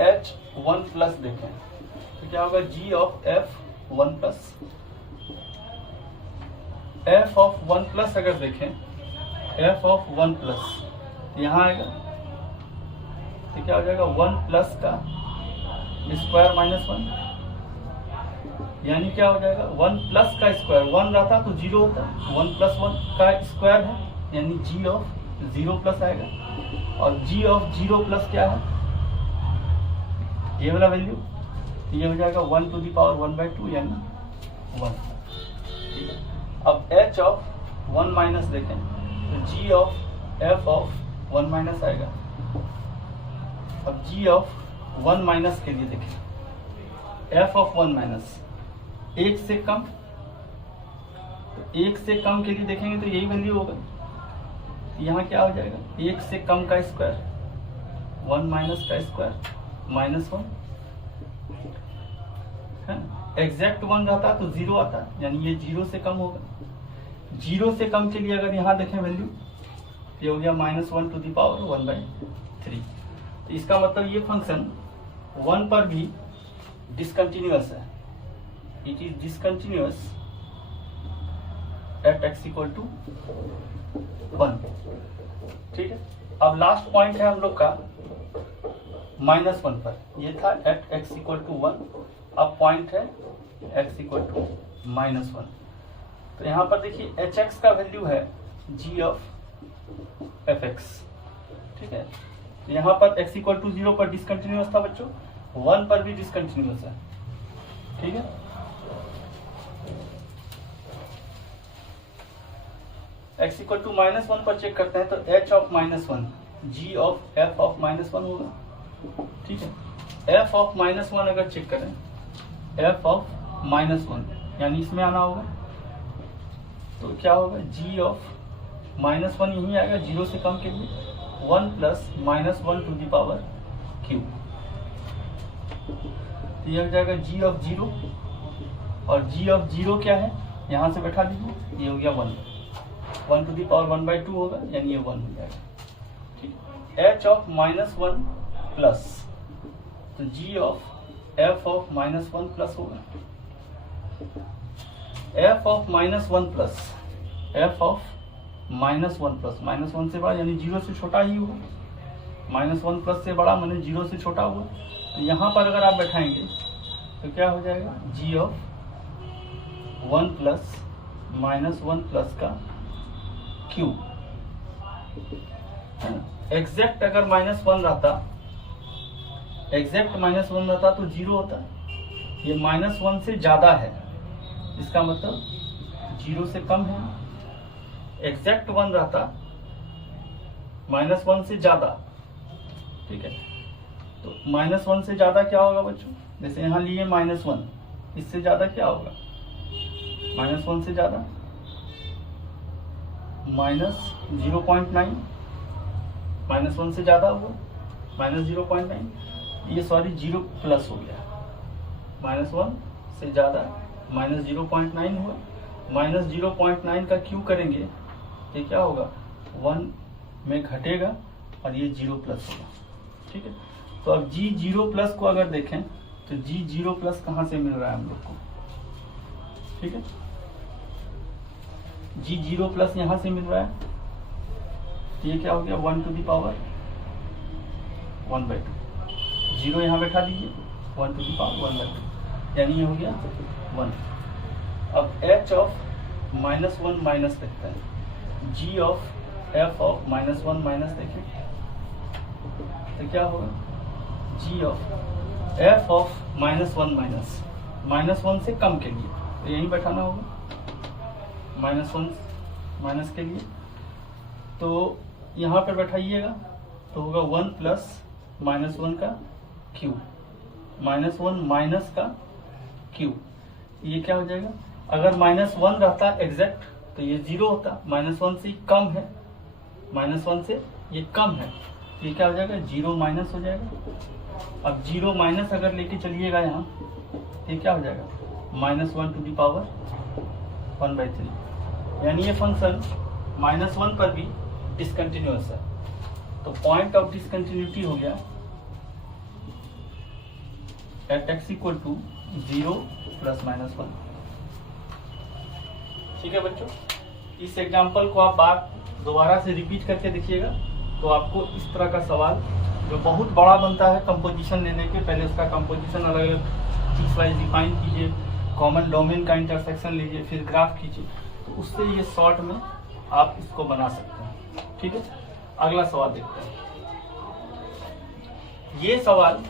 एच वन प्लस देखें तो क्या होगा, g of f one plus, f of one plus अगर देखें, एफ ऑफ वन प्लस यहाँ आएगा तो क्या हो जाएगा, वन प्लस का स्क्वायर माइनस वन, यानी क्या हो जाएगा, वन प्लस का स्क्वायर, वन रहता तो जीरो होता, वन प्लस वन का स्क्वायर है यानी जी ऑफ जीरो प्लस आएगा, और जी ऑफ जीरो प्लस क्या है, ये वाला वैल्यू, तो ये हो जाएगा one to the power one by two यानी वन। अब एच ऑफ वन माइनस देखें तो g of F of one minus आएगा। अब जी ऑफ वन माइनस के लिए देखें, एफ ऑफ वन माइनस एक से कम, तो एक से कम के लिए देखेंगे तो यही वैल्यू होगा, यहाँ क्या हो जाएगा, एक से कम का स्क्वायर, वन माइनस का स्क्वायर माइनस वन है, एग्जैक्ट वन रहता तो जीरो आता यानी ये जीरो से कम होगा, जीरो से कम के लिए अगर यहाँ देखें वैल्यू, ये हो गया minus one to the power one by three. तो इसका मतलब ये फंक्शन वन पर भी डिसकंटिन्यूअस है, it is discontinuous at x equal to one, ठीक है। अब लास्ट पॉइंट है हम लोग का माइनस वन पर, ये था at x equal to one, अब पॉइंट है X equal to minus one. तो यहाँ पर देखिए एच एक्स का वैल्यू है जी ऑफ एफ एक्स, ठीक है। यहाँ पर एक्स इक्वल टू जीरो पर डिसकंटिन्यूअस था बच्चों, वन पर भी डिसकंटिन्यूअस है, ठीक है। X equal to minus one पर चेक करते हैं तो H of minus one G of F of minus one होगा, ठीक है। एफ ऑफ माइनस वन अगर चेक करें, एफ ऑफ माइनस वन यानी इसमें आना होगा, तो क्या होगा, जी ऑफ माइनस वन यही आएगा जीरो से कम के लिए, one plus minus one to the power Q, ये हो जाएगा जी ऑफ जीरो, और जी ऑफ जीरो क्या है, यहाँ से बैठा दीजिए, ये हो गया one, one to the power one by two होगा यानी ये वन हो जाएगा, ठीक। H of minus one plus, तो g of F of minus one plus होगा, f of minus one plus, f of minus one plus, minus one से बड़ा यानी जीरो से छोटा ही होगा, माइनस वन प्लस से बड़ा माने जीरो से छोटा हुआ, तो यहाँ पर अगर आप बैठाएंगे तो क्या हो जाएगा, g of one plus minus one plus का क्यूब, एग्जैक्ट अगर माइनस वन रहता, एग्जैक्ट माइनस वन रहता तो जीरो होता, ये -1 से ज्यादा है, इसका मतलब 0 से कम है। एग्जैक्ट 1 रहता -1 से ज्यादा, ठीक है। तो -1 से ज्यादा क्या होगा बच्चों, जैसे यहाँ लिए -1, इससे ज्यादा क्या होगा, -1 से ज्यादा -0.9, -1 से ज्यादा हुआ -0.9, ये सॉरी 0 प्लस हो गया, -1 से ज्यादा -0.9 हुआ, -0.9 का क्यों करेंगे, ये क्या होगा 1 में घटेगा और ये 0 प्लस होगा, ठीक है। तो अब जी 0 प्लस को अगर देखें तो जी 0 प्लस कहाँ से मिल रहा है हम लोग को, ठीक है। जी 0 प्लस यहाँ से मिल रहा है, तो ये क्या हो गया 1 to the power 1/2, 0 यहाँ बैठा दीजिए, 1 to the power 1/2, यानी ये हो गया 1। अब h ऑफ -1 माइनस देखते हैं, g of f of -1 minus देखें तो क्या होगा, g ऑफ f ऑफ -1 -1 से कम के लिए, तो यहीं बैठाना होगा -1 माइनस के लिए, तो यहाँ पर बैठाइएगा तो होगा 1 प्लस -1 का क्यूब, -1 माइनस का क्यूब, ये क्या हो जाएगा, अगर -1 रहता एग्जैक्ट तो ये 0 होता, -1 से कम है, -1 से ये कम है, ये क्या हो जाएगा 0 माइनस हो जाएगा। अब 0 माइनस अगर लेके चलिएगा यहाँ, ये क्या हो जाएगा -1 to the power 1/3, यानी ये फंक्शन -1 पर भी डिसकंटिन्यूअस है। तो पॉइंट ऑफ डिसकंटिन्यूटी हो गया एट x इक्वल टू 0 ± 1। ठीक है बच्चों, इस एग्जाम्पल को आप बात दोबारा से रिपीट करके देखिएगा तो आपको इस तरह का सवाल जो बहुत बड़ा बनता है कंपोजिशन लेने के पहले, उसका कंपोजिशन अलग अलग पीस वाइज डिफाइन कीजिए, कॉमन डोमेन का इंटरसेक्शन लीजिए, फिर ग्राफ कीजिए, तो उससे ये शॉर्ट में आप इसको बना सकते हैं। ठीक है, अगला सवाल देखते हैं। ये सवाल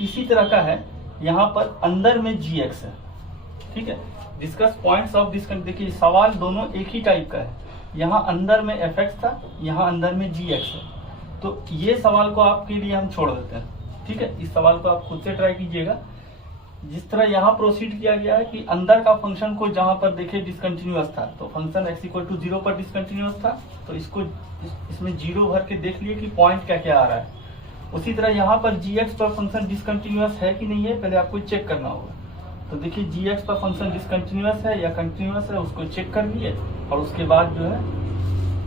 इसी तरह का है, यहाँ पर अंदर में gx है। ठीक है, डिस्कस पॉइंट्स ऑफ डिस्कंटिन्यूटी। देखिए सवाल दोनों एक ही टाइप का है, यहाँ अंदर में fx था, यहाँ अंदर में gx है। तो ये सवाल को आपके लिए हम छोड़ देते हैं। ठीक है, इस सवाल को आप खुद से ट्राई कीजिएगा। जिस तरह यहाँ प्रोसीड किया गया है कि अंदर का फंक्शन को जहां पर देखे डिसकंटिन्यूअस था, तो फंक्शन x इक्वल टू 0 पर डिसकंटिन्यूअस था, तो इसको इसमें 0 भर के देख लिए कि पॉइंट क्या क्या आ रहा है। उसी तरह यहाँ पर gx पर फंक्शन डिसकंटिन्यूअस है कि नहीं है, पहले आपको चेक करना होगा। तो देखिए gx पर फंक्शन डिसकंटिन्यूअस है या कंटिन्यूअस है, उसको चेक कर लिए और उसके बाद जो है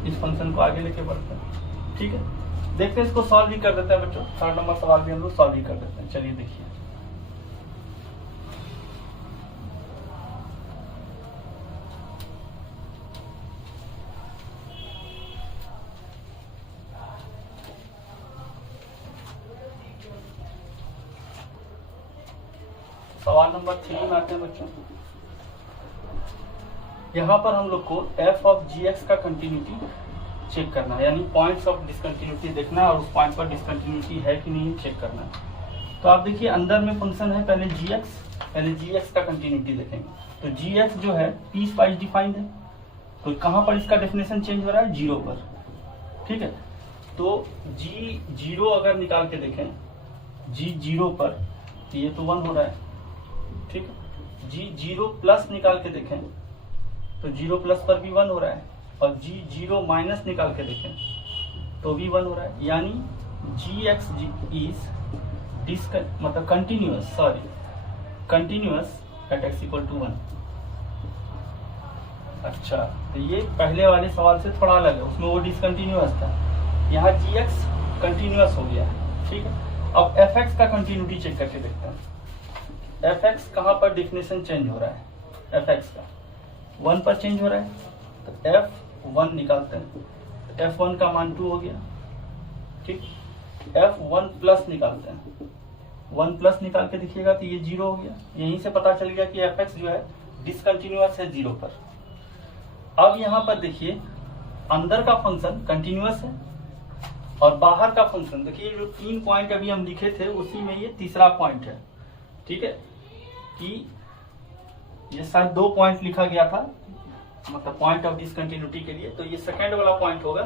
इस फंक्शन को आगे लेके बढ़ते हैं। ठीक है, देखते हैं इसको सॉल्व भी कर देते हैं बच्चों। 3rd नंबर सवाल भी हम लोग सॉल्व ही कर देते हैं। चलिए देखिए, सवाल नंबर 3 में आते हैं बच्चों। यहाँ पर हम लोग को f ऑफ gx का कंटिन्यूटी चेक करना है, यानी पॉइंट्स ऑफ डिसकंटिन्यूटी देखना है और उस पॉइंट पर डिसकंटिन्यूटी है कि नहीं चेक करना है। तो आप देखिए अंदर में फंक्शन है पहले gx का कंटिन्यूटी देखेंगे। तो gx जो है पीस वाइज डिफाइंड है, तो कहाँ पर इसका डेफिनेशन चेंज हो रहा है, 0 पर। ठीक है, तो g0 अगर निकाल के देखें, g0 पर तो ये तो 1 हो रहा है। ठीक है, g0 प्लस निकाल के देखें तो 0 प्लस पर भी 1 हो रहा है, और g0 माइनस निकाल के देखें तो भी 1 हो रहा है, यानी gx इज मतलब continuous at x equal to 1। अच्छा, तो ये पहले वाले सवाल से थोड़ा अलग है, उसमें वो डिसकंटिन्यूअस था, यहाँ gx कंटिन्यूअस हो गया है। ठीक है, अब fx का कंटिन्यूटी चेक करके देखते हैं। fx कहाँ पर डिफिनेशन चेंज हो रहा है, fx का 1 पर चेंज हो रहा है, तो f1 निकालते हैं, तो f1 का मान 2 हो गया। ठीक, f1 प्लस निकालते हैं, 1 प्लस निकाल के देखिएगा तो ये 0 हो गया। यहीं से पता चल गया कि fx जो है डिसकंटिन्यूअस है 0 पर। अब यहाँ पर देखिए अंदर का फंक्शन कंटिन्यूअस है और बाहर का फंक्शन, देखिए जो 3 पॉइंट अभी हम लिखे थे उसी में ये तीसरा पॉइंट है। ठीक है, कि ये शायद 2 पॉइंट लिखा गया था, मतलब पॉइंट ऑफ डिसकंटिन्यूटी के लिए, तो ये सेकेंड वाला पॉइंट होगा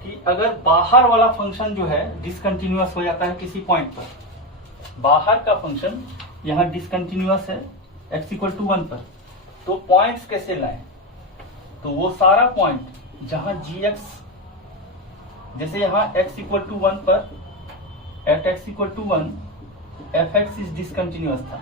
कि अगर बाहर वाला फंक्शन जो है डिसकंटिन्यूअस हो जाता है किसी पॉइंट पर, बाहर का फंक्शन यहाँ डिसकंटिन्यूअस है x = 1 पर, तो पॉइंट्स कैसे लाएं? तो वो सारा पॉइंट जहां gx, जैसे यहाँ x = 1 पर at x = 1 fx is discontinuous था,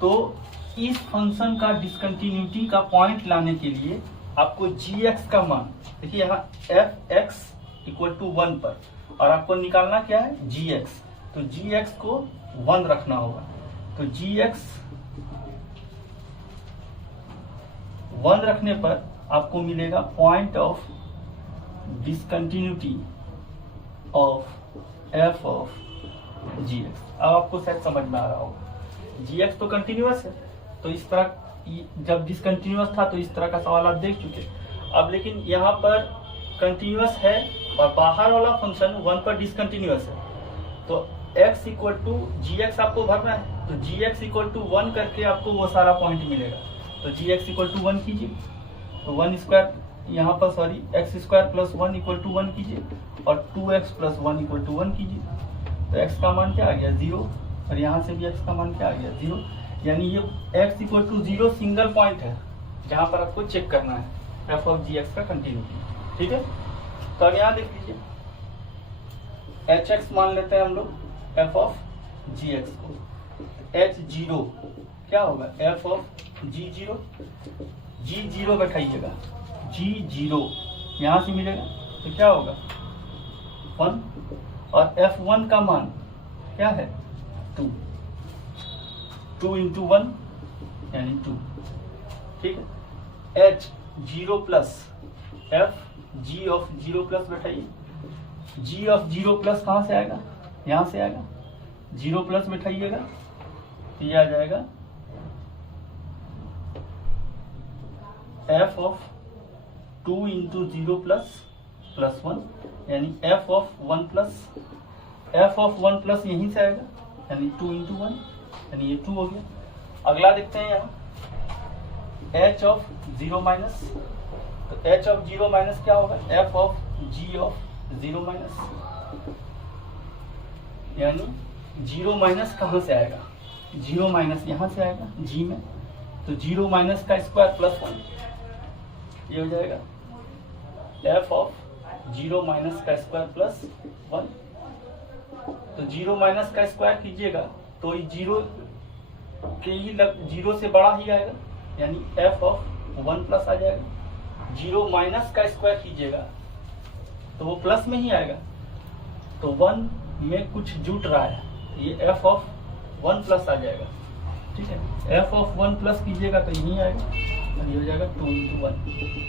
तो इस फंक्शन का डिसकंटिन्यूटी का पॉइंट लाने के लिए आपको gx का मान, देखिए यहाँ fx = 1 पर, और आपको निकालना क्या है gx, तो gx को 1 रखना होगा, तो gx 1 रखने पर आपको मिलेगा point of discontinuity of f of gx। अब आपको शायद समझ में आ रहा होगा, gx तो कंटिन्यूअस है, तो इस तरह जब डिसकंटिन्यूअस था तो इस तरह का सवाल आप देख चुके। अब लेकिन यहाँ पर कंटिन्यूअस है और बाहर वाला फंक्शन 1 पर डिसकंटिन्यूअस है, तो x = gx आपको भरना है, तो gx = 1 करके आपको वो सारा पॉइंट मिलेगा, तो gx = 1 कीजिए, तो 1² यहाँ पर सॉरी x² + 1 = 1 कीजिए, और 2x + 1 = 1 कीजिए, तो x का मान क्या आ गया 0, और यहाँ से भी x का मान क्या आ गया 0, यानी ये x = 0 सिंगल पॉइंट है जहां पर आपको चेक करना है f ऑफ gx का कंटिन्यूटी। ठीक है, तो अब यहाँ देख लीजिए hx मान लेते हैं हम लोग f ऑफ gx को, h0 क्या होगा f of g0, g0 बैठाइएगा, g0 यहाँ से मिलेगा तो क्या होगा 1, और f1 का मान क्या है 2, 2 × 1 यानी 2। ठीक है, h0 plus f g of 0 plus बैठाइए, g ऑफ 0 प्लस कहाँ से आएगा, यहाँ से आएगा, 0 प्लस बैठाइएगा तो ये आ जाएगा f ऑफ 2 × 0 प्लस 1, यानी f of 1 plus, f of 1 plus यहीं से आएगा, यानी 2 × 1, यानी ये 2 हो गया। अगला देखते हैं यहाँ h ऑफ 0 माइनस, तो h ऑफ 0 माइनस क्या होगा f of g of 0 minus, यानी 0 माइनस कहाँ से आएगा, 0 माइनस यहाँ से आएगा g में, तो 0 माइनस का स्क्वायर प्लस 1, ये हो जाएगा f ऑफ 0 माइनस का स्क्वायर प्लस 1, तो 0 माइनस का स्क्वायर कीजिएगा तो ये 0 के ही 0 से बड़ा ही आएगा, यानी f ऑफ 1 प्लस आ जाएगा, 0 माइनस का स्क्वायर कीजिएगा तो वो प्लस में ही आएगा, तो 1 में कुछ जुट रहा है, ये f ऑफ 1 प्लस आ जाएगा। ठीक है, f ऑफ 1 प्लस कीजिएगा तो यही आएगा, ये हो जाएगा 2 × 1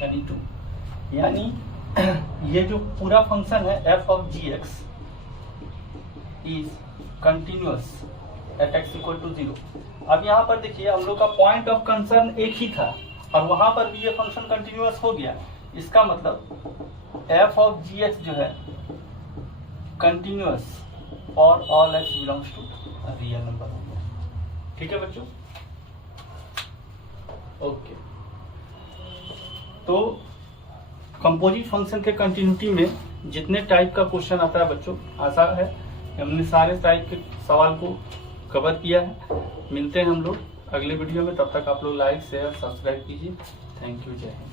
यानी 2, यानी ये जो पूरा फंक्शन है f of gx is continuous at x = 0। अब यहाँ पर देखिए हम लोग का पॉइंट ऑफ कंसर्न एक ही था और वहां पर भी ये फंक्शन कंटिन्यूअस हो गया, इसका मतलब f ऑफ gx जो है continuous for all x belongs to real number हो गया। ठीक है बच्चों, ओके। तो कंपोजिट फंक्शन के कंटिन्यूटी में जितने टाइप का क्वेश्चन आता है बच्चों, आशा है हमने सारे टाइप के सवाल को कवर किया है। मिलते हैं हम लोग अगले वीडियो में, तब तक आप लोग लाइक शेयर सब्सक्राइब कीजिए। थैंक यू, जय हिंद।